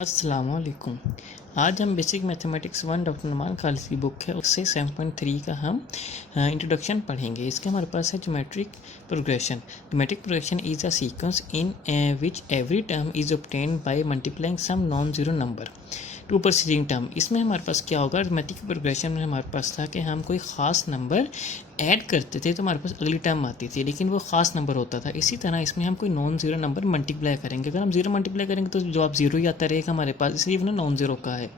अस्सलामुअलैकुम। आज हम basic mathematics 1 doctor Numan Khalid की बुक है उससे 7.3 का हम इंट्रोडक्शन पढ़ेंगे। इसके हमारे पास है geometric progression. Geometric progression is a sequence in which every term is obtained by multiplying some non zero number to proceeding term. इसमें हमारे पास क्या होगा, ज्योमेट्रिक प्रोग्रेशन में हमारे पास था कि हम कोई ख़ास नंबर ऐड करते थे तो हमारे पास अगली टर्म आती थी, लेकिन वो ख़ास नंबर होता था। इसी तरह इसमें हम कोई नॉन ज़ीरो नंबर मल्टीप्लाई करेंगे। अगर हम ज़ीरो मल्टीप्लाई करेंगे तो जवाब ज़ीरो ही आता रहेगा हमारे पास, इसलिए वो नॉन ज़ीरो का है।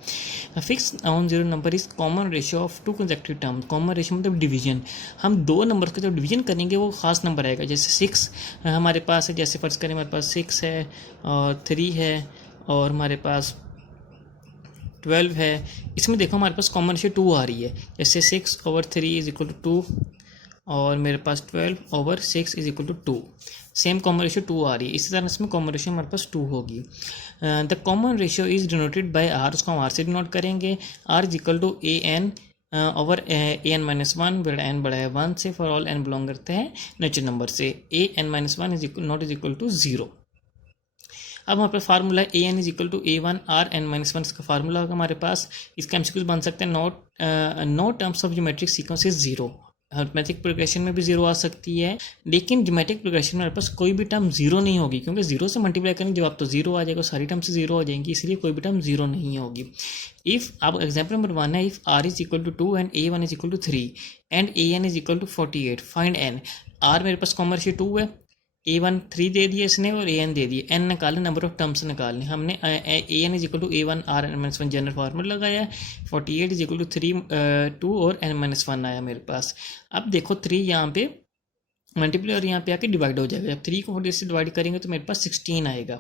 Fix non zero number is common ratio of to consecutive term. Common ratio मतलब डिवीजन। हम दो नंबर का जब डिवीजन करेंगे वो ख़ास नंबर आएगा। जैसे 6 हमारे पास है, जैसे फ़र्ज़ करें हमारे पास 6 है और 3 है और हमारे पास 12 है। इसमें देखो हमारे पास कॉमन रेशियो 2 आ रही है। जैसे 6/3 इज इक्वल टू 2 और मेरे पास 12/6 is equal to 2। Same common ratio 2 आ रही है। इसी तरह इसमें कॉमन रेशियो हमारे पास 2 होगी। The common ratio is denoted by R. उसको हम आर से डिनोट करेंगे। R is equal to A N over A N minus one, बड़ा एन बड़ा है 1 से, फॉर ऑल एन बिलोंग करते हैं नेचुरल नंबर से। A N minus one is not is equal to 0। अब हमारे पास फार्मूला है A N is equal to A one R N minus one. इसका फार्मूला होगा हमारे पास। इसका एमसीक्यूज बन सकते हैं no terms of geometric sequence is zero. Arithmetic progression में भी जीरो आ सकती है, लेकिन ज्योमेट्रिक प्रोग्रेशन में हमारे पास कोई भी टर्म जीरो नहीं होगी, क्योंकि जीरो से मल्टीप्लाई करेंगे जवाब तो जीरो आ जाएगा, सारी टर्म से जीरो हो जाएंगी, इसलिए कोई भी टर्म जीरो नहीं होगी। इफ अब एग्जाम्पल नंबर 1 है, if R is equal to 2 and A one is equal to 3 and A N is equal to 48, find N. R मेरे पास कॉमन रेशियो 2 है, ए वन 3 दे दिए इसने और ए एन दे दिए। एन निकालने, नंबर ऑफ टर्म्स निकालने। हमने A N is equal to A one R N minus one general formula लगाया है। 48 इज इक्वल टू 3 2 और एन माइनस वन आया मेरे पास। अब देखो 3 यहाँ पे मल्टीप्लाई और यहाँ पे आके डिवाइड हो जाएगा। जब 3 को 48 से डिवाइड करेंगे तो मेरे पास 16 आएगा।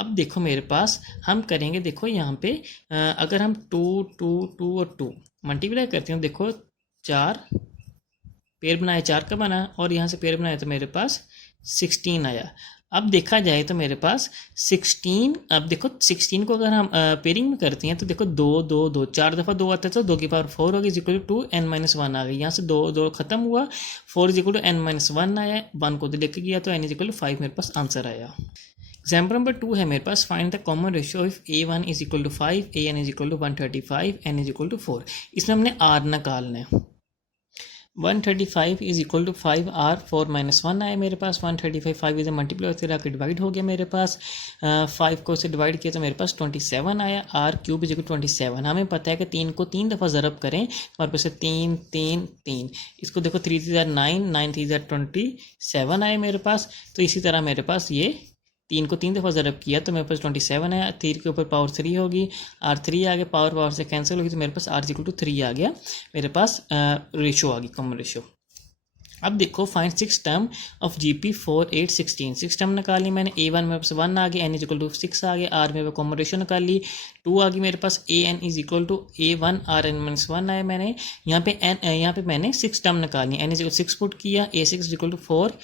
अब देखो मेरे पास हम करेंगे, देखो यहाँ पे अगर हम 2 2 2 और 2 मल्टीप्लाई करते हैं, देखो 4 पेयर बनाया 4 का बना और यहाँ से पेयर बनाया तो मेरे पास 16 आया। अब देखा जाए तो मेरे पास 16, अब देखो 16 को अगर हम पेयरिंग में करते हैं तो देखो 2 2 2 4 दफ़ा 2 आता है तो 2 की पावर 4 होगी, equal to N minus one आ गई। यहाँ से 2 2 खत्म हुआ, 4 is equal to N minus one आया, 1 को तो लेके गया तो एन इज इक्वल टू 5 मेरे पास आंसर आया। एग्जाम्पल नंबर 2 है मेरे पास, find the common ratio if A one is equal to 5 A N is equal to 135 N is equal to 4। इसमें हमने आर निकालना है। 135 is equal to 5 R 4 minus one आए मेरे पास। 135 5 इधर मल्टीप्लाई होते रहा डिवाइड हो गया मेरे पास। 5 को से डिवाइड किया तो मेरे पास 27 आया। R cube is equal 27। हमें पता है कि 3 को 3 दफ़ा ज़रब करें हमारे पास 3 3 3। इसको देखो 3 3 9 9 3 27 आए मेरे पास। तो इसी तरह मेरे पास ये 3 को 3 दफ़ा ज़रब किया तो मेरे पास 27 है। 3 के ऊपर पावर 3 होगी, आर 3 आ गया, पावर पावर से कैंसिल होगी तो मेरे पास आर इक्वल टू 3 आ गया मेरे पास। रेशो आ गई, कॉमन रेशो। अब देखो find 6 term of G P 4 8 16। 6 term निकाली मैंने। ए वन मेरे पास 1 आ गया, एन इज इक्वल टू 6 आ गया, आर में कॉमन रेशो निकाल ली 2 आ गई मेरे पास। A N is equal to A one R N minus one आया मैंने। यहाँ पे मैंने 6 टर्म निकाली। एन इज इक्वल 6 पुट किया, A 6 is equal to 4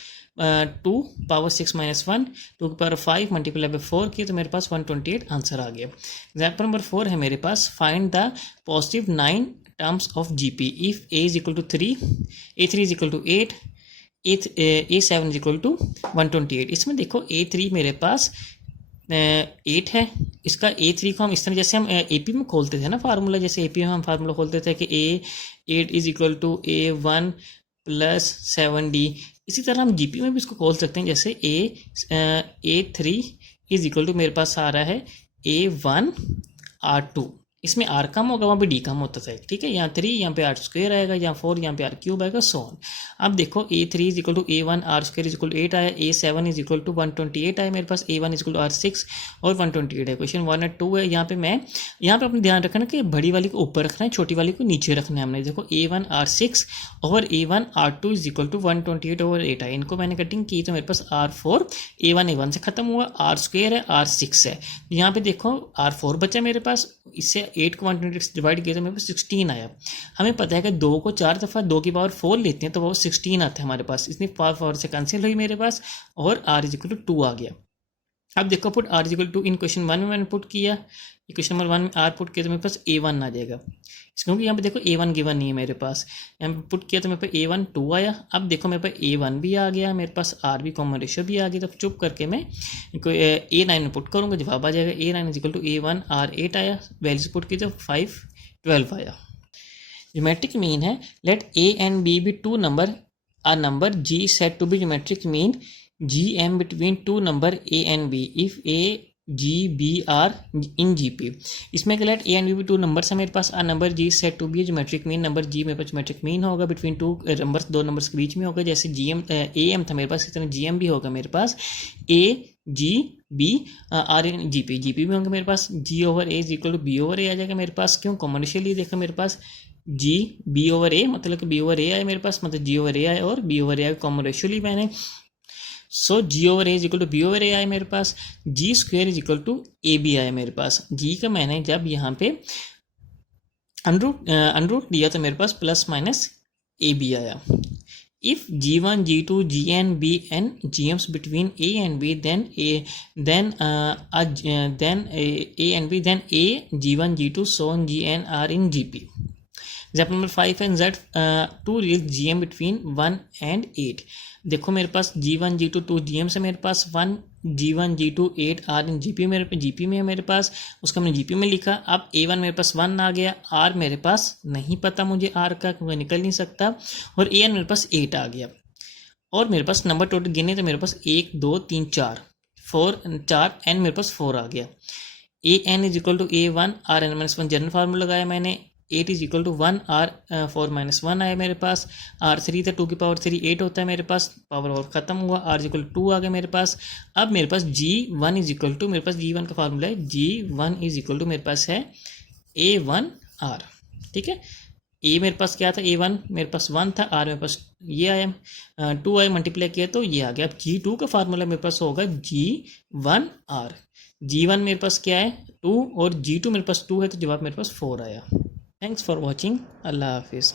2 power 6 minus one, 2 की पावर 5 मल्टीप्लाई बाई 4 किया तो मेरे पास 128 आंसर आ गया। एग्जाम्पल नंबर 4 है मेरे पास, find the positive 9 terms of G P if A is equal to 3 A 3 is equal to 8 A 7 is equal to 128। इसमें देखो ए 3 मेरे पास 8 है। इसका ए 3 को हम इस तरह, जैसे हम ए पी में खोलते थे ना फार्मूला, जैसे ए पी में हम फार्मूला खोलते थे कि A 8 is equal to A 1 plus 7d, इसी तरह हम जीपी में भी इसको खोल सकते हैं। जैसे ए 3 इज इक्वल टू मेरे पास आ रहा है A1 R2। इसमें आर कम होगा, वहाँ पे डी कम होता था, ठीक है। यहाँ 3 यहाँ पे आर स्क्वेयर आएगा, यहाँ 4 यहाँ पे आर क्यूब आएगा, सो ऑन। अब देखो A3 is equal to A1 R square is equal to 8 आया, A7 इज इक्वल टू 128 आया मेरे पास, A1 is equal to R6 और 128 है। क्वेश्चन 1 और 2 है। यहाँ पे अपने ध्यान रखना कि बड़ी वाली को ऊपर रखना है, छोटी वाली को नीचे रखना है हमने। देखो A1 R6 और A1 R2 is equal to 128 over 8 है। इनको मैंने कटिंग की तो मेरे पास R4 A1 से खत्म हुआ, आर स्क्वेयर है, R6 है। यहाँ पे देखो R4 बचा मेरे पास, इससे 8 को 128 डिवाइड किया तो मेरे पास 16 आया। हमें पता है कि 2 को 4 दफ़ा 2 की पावर 4 लेते हैं तो वो 16 आता है हमारे पास। इसने पावर से कैंसिल हुई मेरे पास और आर इज इक्वल टू 2 आ गया। अब देखो put R equal to, in question 1 में मैंने पुट किया, क्वेश्चन नंबर 1 में आर पुट किया तो मेरे पास A1 आ जाएगा, क्योंकि यहाँ पे देखो A1 गिवन नहीं है मेरे पास, यहाँ पे पुट किया तो मेरे पास A1 2 आया। अब देखो मेरे पास A1 भी आ गया, मेरे पास R भी कॉमन रेशियो भी आ गया, तो चुप करके मैं A9 में पुट करूँगा, जवाब आ जाएगा A9 is equal to A1 R 8 आया, वैल्यूज पुट की तो 5 12 आया। ज्योमेट्रिक मीन है let A and B B two number, a number G said to be geometric mean GM between two number A and B if A G B are in GP। इसमें let A and B भी two numbers है मेरे पास, आ number G set to be geometric mean, number G मेरे पास geometric mean होगा between two numbers, दो नंबर्स के बीच में होगा, जैसे GM AM था मेरे पास, इस तरह GM भी होगा मेरे पास, A G B are in GP, GP भी होंगे मेरे पास, G over A is equal to B over A आ जाएगा मेरे पास, क्यों कॉम्बिनेशनली देखा मेरे पास G B ओवर A, मतलब कि B ओवर A आए मेरे पास, मतलब G ओवर A आए और B over A common ratio ली मैंने, so G over A is equal to B over A आए मेरे पास, G square is equal to AB आए मेरे पास। G का मैंने जब यहाँ पे अनरूट लिया तो मेरे पास प्लस माइनस AB आया। If G1, G2, Gn, Bn GMs between A and B, then A and B, then A, G1, G2, so on Gn are in GP। Example number 5 है Z two real GM between 1 and 8। देखो मेरे पास G1, G2 2 GM से मेरे पास 1, G1, G2 8 R इन GP मेरे पे GP में है मेरे पास, उसका मैंने GP में लिखा। अब A1 मेरे पास 1 आ गया, R मेरे पास नहीं पता मुझे R का, क्योंकि निकल नहीं सकता, और AN मेरे पास 8 आ गया, और मेरे पास नंबर टोटल गिने तो मेरे पास 1 2 3 4 N मेरे पास 4 आ गया। AN is equal to A1 RN-1 general formula लगाया मैंने, 8 इज इक्वल टू 1 R 4 - 1 आया मेरे पास, R3 था 2 की पावर 3 8 होता है मेरे पास, पावर और ख़त्म हुआ, R इज इक्वल टू 2 आ गया मेरे पास। अब मेरे पास G1 इज इक्वल टू, मेरे पास G1 का फार्मूला है, G1 इज इक्वल टू मेरे पास है A1 R, ठीक है। A मेरे पास क्या था, A1 मेरे पास 1 था, R मेरे पास ये आया 2 आया, मल्टीप्लाई किया तो ये आ गया। अब G2 का फार्मूला मेरे पास होगा G1 R, G1 मेरे पास क्या है 2 और G2 मेरे पास 2 है, तो जवाब मेरे पास 4 आया। थैंक्स फॉर वॉचिंग, अल्लाह हाफिज़।